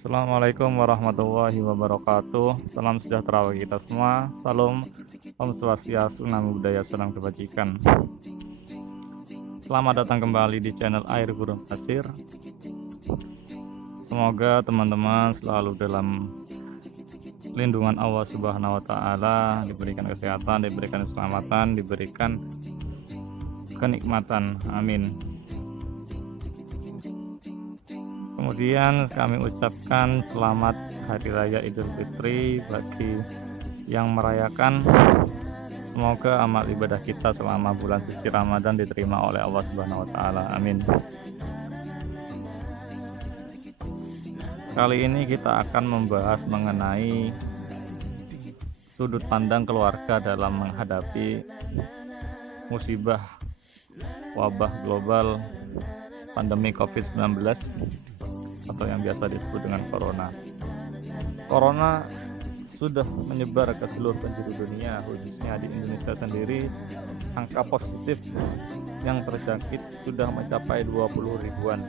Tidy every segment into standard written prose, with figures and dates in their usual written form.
Assalamualaikum warahmatullahi wabarakatuh. Salam sejahtera bagi kita semua. Salam Om Swastiastu, Namo Buddhaya, Salam Kebajikan. Selamat datang kembali di channel Air Gurun Pasir. Semoga teman-teman selalu dalam lindungan Allah Subhanahu wa Ta'ala, diberikan kesehatan, diberikan keselamatan, diberikan kenikmatan. Amin. Kemudian kami ucapkan selamat Hari Raya Idul Fitri bagi yang merayakan. Semoga amal ibadah kita selama bulan suci Ramadan diterima oleh Allah Subhanahu wa Ta'ala. Amin. Kali ini kita akan membahas mengenai sudut pandang keluarga dalam menghadapi musibah wabah global pandemi COVID-19 atau yang biasa disebut dengan corona. Corona sudah menyebar ke seluruh penjuru dunia, khususnya di Indonesia sendiri. Angka positif yang terjangkit sudah mencapai 20 ribuan.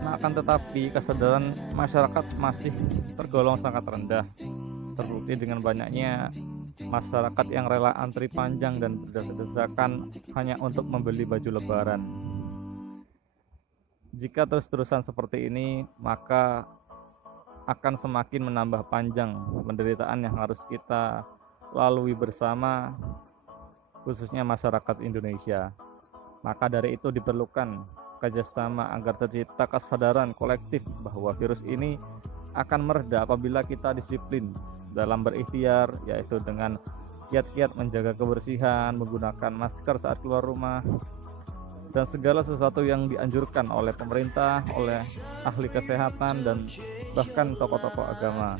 Nah, akan tetapi kesadaran masyarakat masih tergolong sangat rendah. Terbukti dengan banyaknya masyarakat yang rela antri panjang dan berdesak-desakan hanya untuk membeli baju lebaran. Jika terus-terusan seperti ini, maka akan semakin menambah panjang penderitaan yang harus kita lalui bersama, khususnya masyarakat Indonesia. Maka dari itu diperlukan kerjasama agar tercipta kesadaran kolektif bahwa virus ini akan mereda apabila kita disiplin dalam berikhtiar, yaitu dengan kiat-kiat menjaga kebersihan, menggunakan masker saat keluar rumah, dan segala sesuatu yang dianjurkan oleh pemerintah, oleh ahli kesehatan, dan bahkan tokoh-tokoh agama.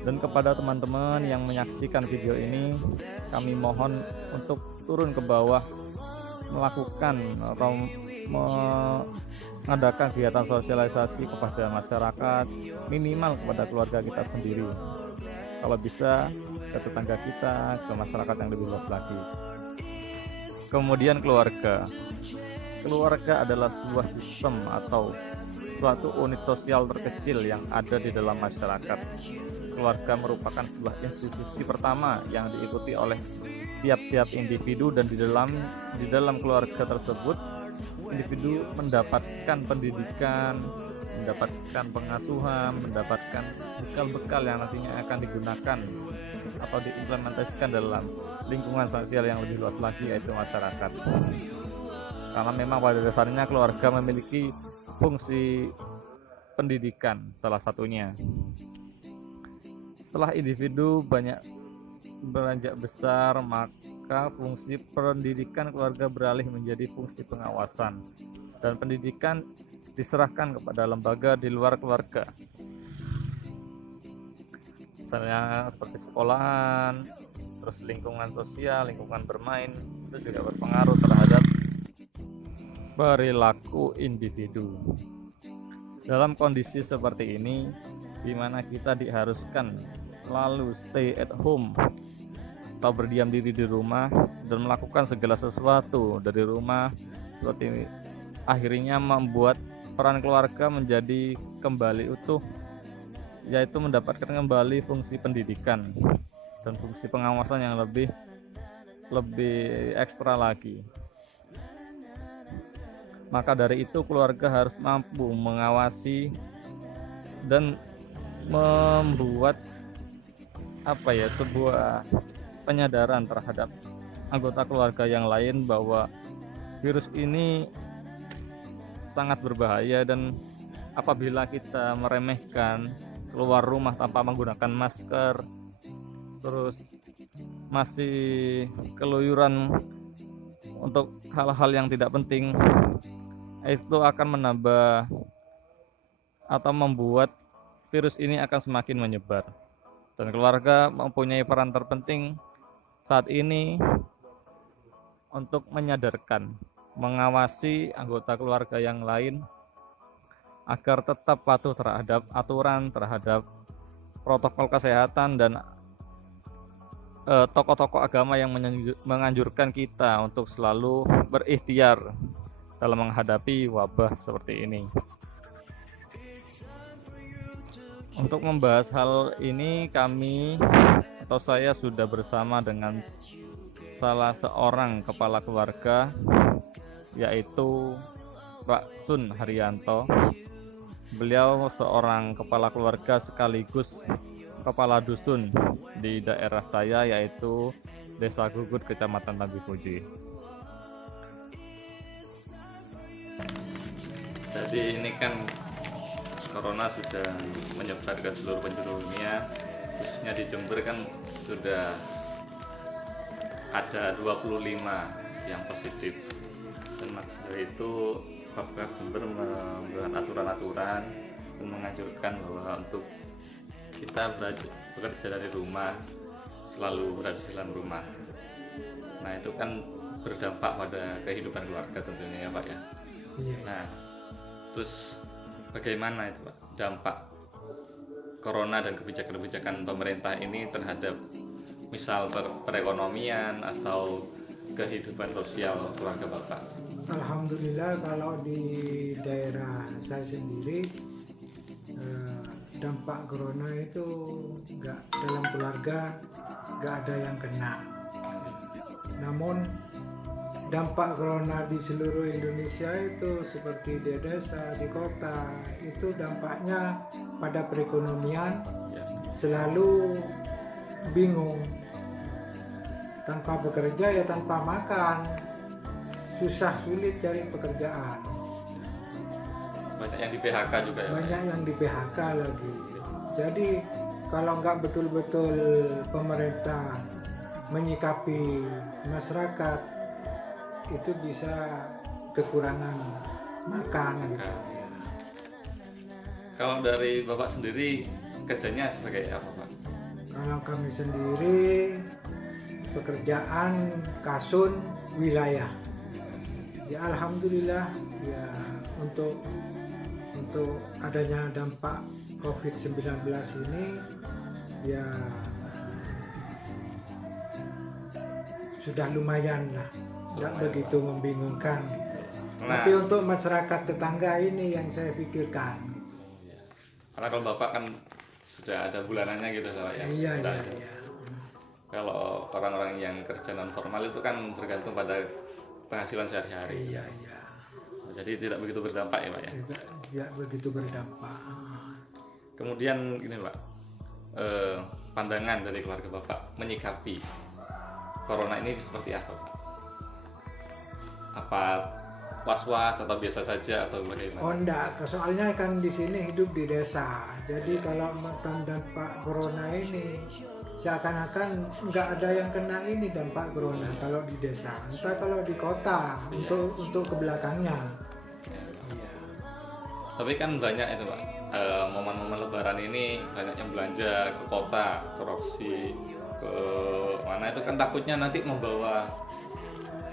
Dan kepada teman-teman yang menyaksikan video ini, kami mohon untuk turun ke bawah, melakukan atau mengadakan kegiatan sosialisasi kepada masyarakat, minimal kepada keluarga kita sendiri. Kalau bisa ke tetangga kita, ke masyarakat yang lebih luas lagi. Kemudian keluarga adalah sebuah sistem atau suatu unit sosial terkecil yang ada di dalam masyarakat. Keluarga merupakan sebuah institusi pertama yang diikuti oleh tiap-tiap individu, dan di dalam keluarga tersebut individu mendapatkan pendidikan, mendapatkan pengasuhan, mendapatkan bekal-bekal yang nantinya akan digunakan atau diimplementasikan dalam lingkungan sosial yang lebih luas lagi, yaitu masyarakat. Karena memang pada dasarnya keluarga memiliki fungsi pendidikan salah satunya. Setelah individu banyak beranjak besar, maka fungsi pendidikan keluarga beralih menjadi fungsi pengawasan, dan pendidikan diserahkan kepada lembaga di luar keluarga, misalnya seperti sekolahan, terus lingkungan sosial, lingkungan bermain, itu juga berpengaruh terhadap perilaku individu. Dalam kondisi seperti ini, di mana kita diharuskan selalu stay at home atau berdiam diri di rumah dan melakukan segala sesuatu dari rumah, seperti akhirnya membuat peran keluarga menjadi kembali utuh, yaitu mendapatkan kembali fungsi pendidikan dan fungsi pengawasan yang lebih ekstra lagi. Maka dari itu keluarga harus mampu mengawasi dan membuat sebuah penyadaran terhadap anggota keluarga yang lain bahwa virus ini sangat berbahaya, dan apabila kita meremehkan, keluar rumah tanpa menggunakan masker, terus masih keluyuran untuk hal-hal yang tidak penting, itu akan menambah atau membuat virus ini akan semakin menyebar. Dan keluarga mempunyai peran terpenting saat ini untuk menyadarkan, mengawasi anggota keluarga yang lain agar tetap patuh terhadap aturan, terhadap protokol kesehatan, dan tokoh-tokoh agama yang menganjurkan kita untuk selalu berikhtiar dalam menghadapi wabah seperti ini. Untuk membahas hal ini saya sudah bersama dengan salah seorang kepala keluarga, yaitu Pak Sun Haryanto. Beliau seorang kepala keluarga sekaligus kepala dusun di daerah saya, yaitu Desa Gugut, Kecamatan Tambi Puji. Jadi ini kan corona sudah menyebar ke seluruh penjuru dunia, khususnya di Jember kan sudah ada 25 yang positif. Dan maka dari itu Pemkab Jember membuat aturan-aturan dan menganjurkan bahwa untuk kita bekerja dari rumah, selalu berada di dalam rumah. Nah itu kan berdampak pada kehidupan keluarga tentunya ya Pak ya. Nah terus bagaimana itu Pak dampak corona dan kebijakan-kebijakan pemerintah ini terhadap misal perekonomian atau kehidupan sosial keluarga Bapak? Alhamdulillah kalau di daerah saya sendiri dampak corona itu dalam keluarga nggak ada yang kena. Namun dampak corona di seluruh Indonesia itu seperti di desa, di kota, itu dampaknya pada perekonomian selalu bingung. Tanpa bekerja ya tanpa makan, susah sulit cari pekerjaan. Banyak yang di PHK juga ya? Banyak yang di PHK lagi. Jadi kalau nggak betul-betul pemerintah menyikapi masyarakat, itu bisa kekurangan makan gitu ya. Kalau dari Bapak sendiri kerjanya sebagai apa Pak? Kalau kami sendiri pekerjaan kasun wilayah. Ya alhamdulillah ya untuk adanya dampak COVID-19 ini ya sudah lumayan lah, tidak begitu membingungkan gitu. Nah, tapi untuk masyarakat tetangga ini yang saya pikirkan gitu. Karena kalau Bapak kan sudah ada bulanannya gitu Pak ya? Iya. Kalau orang-orang yang kerja non formal itu kan bergantung pada penghasilan sehari-hari. Iya. Jadi tidak begitu berdampak ya Pak ya? Tidak begitu berdampak. Kemudian gini Pak, pandangan dari keluarga Bapak menyikapi corona ini seperti apa Pak? Apa was-was atau biasa saja atau bagaimana? Oh enggak, soalnya kan di sini hidup di desa. Jadi kalau dampak corona ini seakan-akan nggak ada yang kena ini dampak corona kalau di desa. Entah kalau di kota untuk ke belakangnya. Iya. Tapi kan banyak itu Pak, momen-momen Lebaran ini banyak yang belanja ke kota, ke Roxy, ke mana itu kan takutnya nanti membawa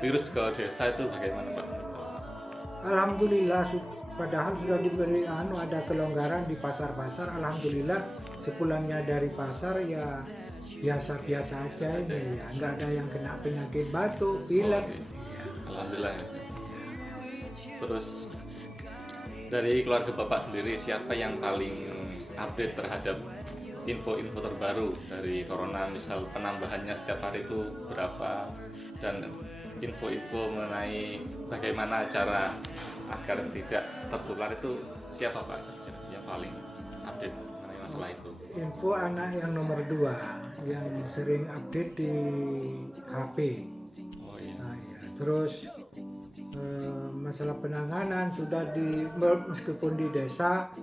virus ke desa, itu bagaimana Pak? Alhamdulillah, padahal sudah diberi ada kelonggaran di pasar-pasar. Alhamdulillah sepulangnya dari pasar ya biasa-biasa aja ini ya, nggak ada yang kena penyakit batuk, pilek. Alhamdulillah. Terus dari keluarga Bapak sendiri siapa yang paling update terhadap info-info terbaru dari corona, misal penambahannya setiap hari itu berapa, dan info-info mengenai bagaimana cara agar tidak tertular itu siapa Pak yang paling update mengenai masalah itu? Info anak yang nomor 2 yang sering update di HP. Oh iya. Nah, ya. Terus masalah penanganan meskipun di desa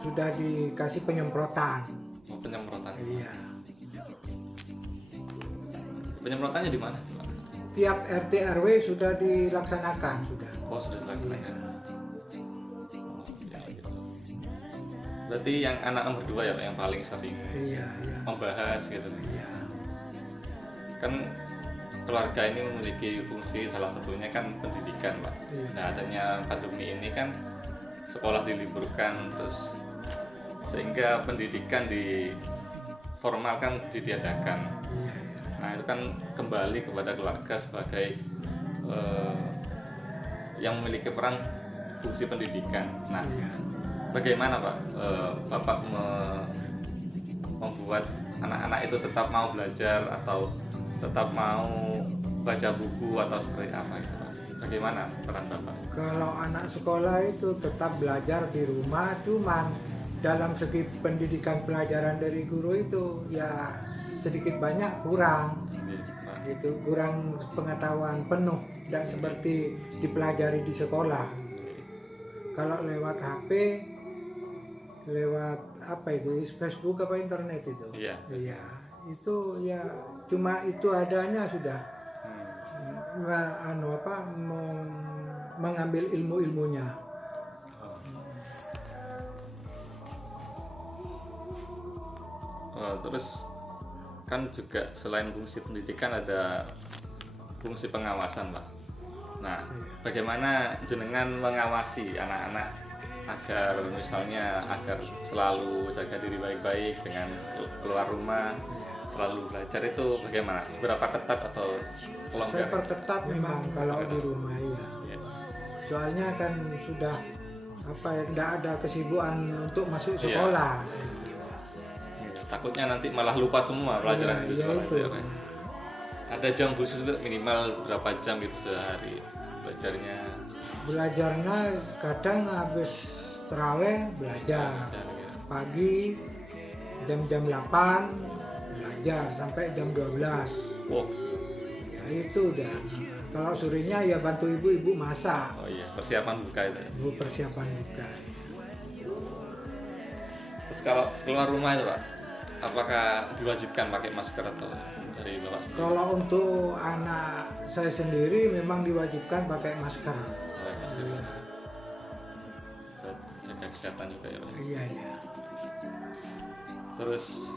sudah dikasih penyemprotan. Oh, penyemprotan. Iya. Penyemprotannya di mana? Tiap RT RW sudah dilaksanakan sudah. Oh, sudah dilaksanakan. Iya. Berarti yang anak nomor 2 ya Pak yang paling sering membahas gitu. Iya. Kan keluarga ini memiliki fungsi, salah satunya kan pendidikan Pak. Iya. Nah adanya pandemi ini kan sekolah diliburkan, terus sehingga pendidikan di formal kan ditiadakan. Iya. Nah itu kan kembali kepada keluarga sebagai yang memiliki peran fungsi pendidikan. Nah bagaimana Pak Bapak membuat anak-anak itu tetap mau belajar atau tetap mau baca buku atau seperti apa gitu Pak? Bagaimana peran Bapak? Kalau anak sekolah itu tetap belajar di rumah, cuman dalam segi pendidikan pelajaran dari guru itu ya sedikit banyak kurang gitu, kurang pengetahuan penuh, tidak seperti dipelajari di sekolah. Kalau lewat HP, lewat apa itu, Facebook apa internet itu, Iya. ya itu ya cuma itu adanya sudah. Mengambil ilmu-ilmunya. Terus kan juga selain fungsi pendidikan ada fungsi pengawasan Pak. Nah, bagaimana jenengan mengawasi anak-anak agar misalnya agar selalu jaga diri baik-baik dengan keluar rumah, selalu belajar itu bagaimana? Seberapa ketat atau pelonggar? Saya perketat memang kalau di rumah ya. Soalnya kan sudah tidak ada kesibukan untuk masuk sekolah. Takutnya nanti malah lupa semua pelajaran di sekolah itu. Ya, Pak. Ada jam khusus minimal berapa jam gitu sehari belajarnya? Belajarnya kadang habis terawih belajar. Pagi jam 8 belajar sampai jam 12. Wow. Ya itu udah. Kalau sorenya ya bantu ibu-ibu masak. Oh iya, persiapan buka itu. Persiapan buka. Terus kalau keluar rumah itu Pak, apakah diwajibkan pakai masker atau dari Bapak sendiri? Kalau untuk anak saya sendiri memang diwajibkan pakai masker. Pakai masker. Iya. Jaga kesehatan juga ya Pak. Iya iya. Terus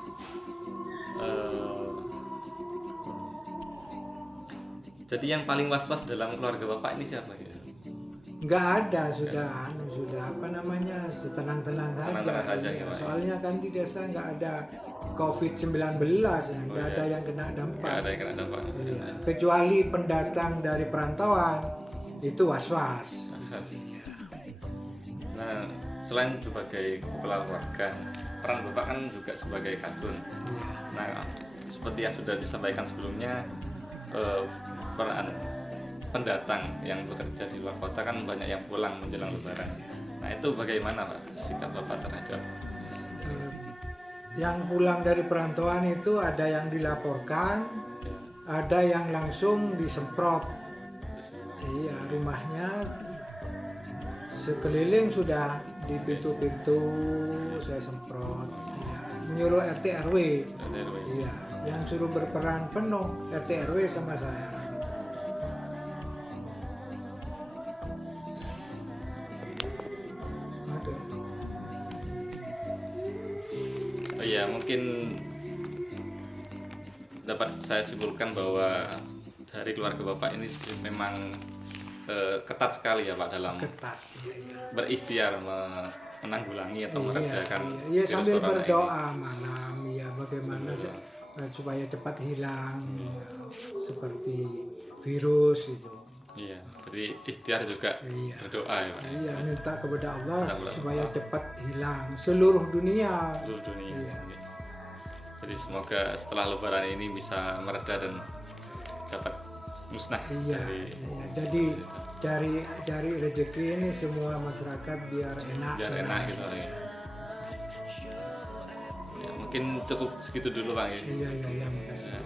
jadi yang paling was-was dalam keluarga Bapak ini siapa gitu? Nggak ada, sudah apa namanya, setenang-tenang saja. Gitu, soalnya kan di desa nggak ada COVID-19 ya, nggak ada yang kena dampak. Nggak ada yang kena dampak. Iya. Kecuali pendatang dari perantauan itu was-was. Nah, selain sebagai kepala keluarga, peran Bapak kan juga sebagai kasun. Nah, seperti yang sudah disampaikan sebelumnya, peran pendatang yang bekerja di luar kota kan banyak yang pulang menjelang Lebaran. Nah, itu bagaimana Pak sikap Bapak terhadap yang pulang dari perantauan? Itu ada yang dilaporkan, ada yang langsung disemprot. Iya, rumahnya sekeliling sudah di pintu-pintu saya semprot. Ya, menyuruh RT RW. Iya, yang suruh berperan penuh RT RW sama saya. Oh iya, mungkin dapat saya simpulkan bahwa dari keluarga Bapak ini memang ketat sekali ya Pak dalam berikhtiar menanggulangi atau meredakan virus sambil berdoa ini. Malam ya bagaimana supaya cepat hilang seperti virus itu. Iya, jadi ikhtiar juga berdoa ya Pak. Iya, minta kepada Allah supaya cepat hilang seluruh dunia. Seluruh dunia. Iya. Jadi semoga setelah Lebaran ini bisa mereda dan dapat musnah. Iya. Jadi cari rezeki ini semua masyarakat biar enak. Biar enak gitu ya. Ya, mungkin cukup segitu dulu Pak. Iya, makasih. Ya,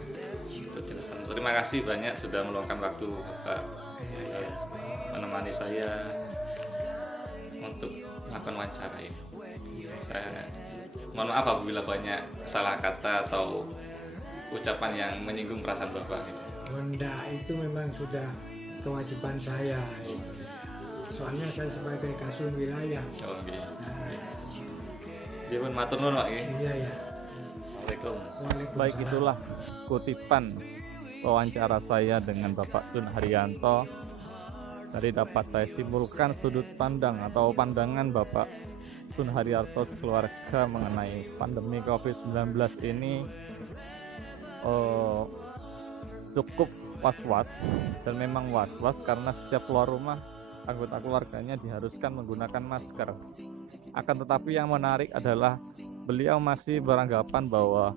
terima kasih banyak sudah meluangkan waktu Bapak menemani saya untuk melakukan wawancara ini. Saya mohon maaf apabila banyak salah kata atau ucapan yang menyinggung perasaan Bapak. Enggak, itu memang sudah kewajiban saya. Soalnya saya sebagai kasun wilayah. Oh iya. Dia pun matur nuwun Pak. Iya. Waalaikumsalam. Baik, itulah kutipan wawancara saya dengan Bapak Sun Haryanto. Tadi dapat saya simpulkan sudut pandang atau pandangan Bapak Sun Haryanto keluarga mengenai pandemi COVID-19 ini cukup was-was, dan memang was-was karena setiap keluar rumah anggota keluarganya diharuskan menggunakan masker. Akan tetapi yang menarik adalah beliau masih beranggapan bahwa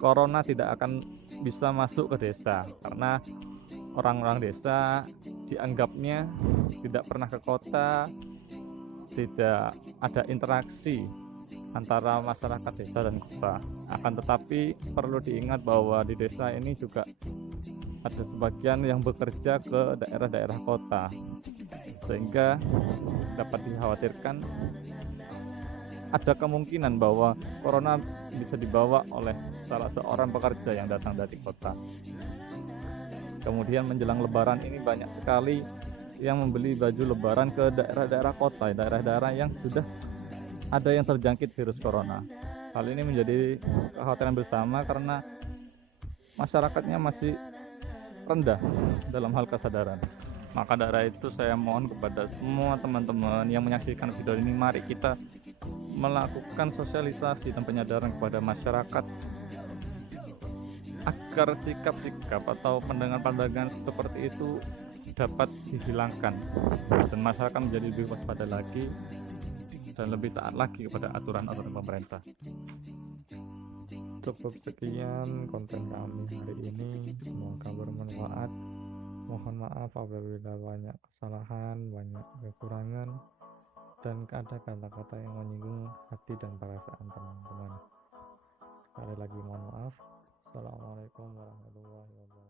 corona tidak akan bisa masuk ke desa karena orang-orang desa dianggapnya tidak pernah ke kota, tidak ada interaksi antara masyarakat desa dan kota. Akan tetapi perlu diingat bahwa di desa ini juga ada sebagian yang bekerja ke daerah-daerah kota, sehingga dapat dikhawatirkan ada kemungkinan bahwa corona bisa dibawa oleh salah seorang pekerja yang datang dari kota. Kemudian menjelang lebaran ini banyak sekali yang membeli baju lebaran ke daerah-daerah kota, daerah-daerah yang sudah ada yang terjangkit virus corona. Hal ini menjadi kekhawatiran bersama karena masyarakatnya masih rendah dalam hal kesadaran. Maka dari itu saya mohon kepada semua teman-teman yang menyaksikan video ini, mari kita melakukan sosialisasi dan penyadaran kepada masyarakat agar sikap-sikap atau pandangan-pandangan seperti itu dapat dihilangkan dan masyarakat menjadi lebih waspada lagi dan lebih taat lagi kepada aturan-aturan pemerintah. Cukup sekian konten kami hari ini, semoga bermanfaat. Mohon maaf apabila banyak kesalahan, banyak kekurangan, dan ada kata-kata yang menyinggung hati dan perasaan teman-teman. Sekali lagi mohon maaf. Assalamualaikum warahmatullahi wabarakatuh.